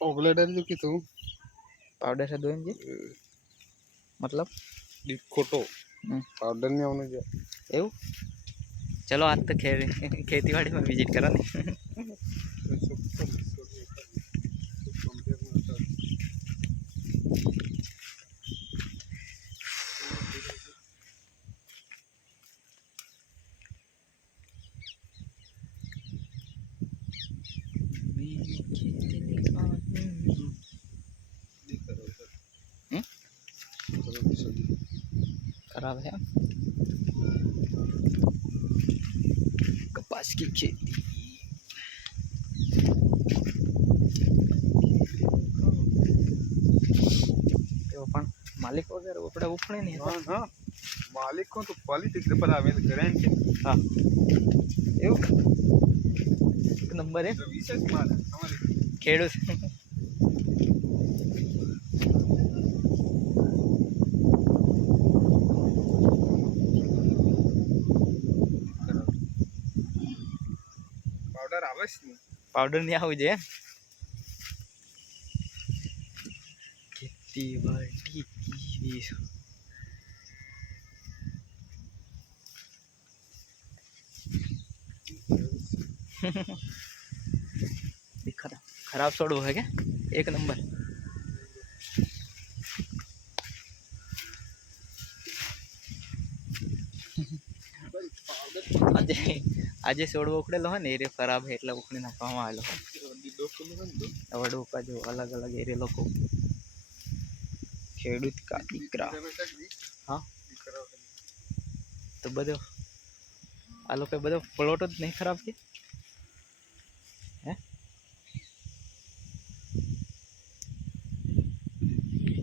ઓગલેટર જો કીધું પાવડર છે 2 mg मतलब ખોટો પાવડર નહીં આવવાનું છે એવું ચલો આજ તો ખેતીવાડીમાં વિઝિટ કરો ને खराब है कपास की खेती तो पण मालिक वगैरह उपड़े उपड़े नहीं हाँ हाँ मालिक को तो क्वालिटी के पर आवे करें के हाँ એવું એક નંબર હે विशेष माल है हमारे ખેડૂત पाउडर आवे છે ને પાવડર નહીં આવું જોઈએ ખેતીવાડી की दिखा था खराब छोड़ो है क्या एक नंबर आज आज छोड़ो उखड़ेलो है ने एरिया खराब है એટલે ઉખડી નાખવામાં આવેલો હવે ડોકા જો અલગ અલગ એરિયા લોકો ખેડૂત કા દીકરા હા તો બધો આ લોકો બધો પ્લોટ જ નહીં ખરાબ છે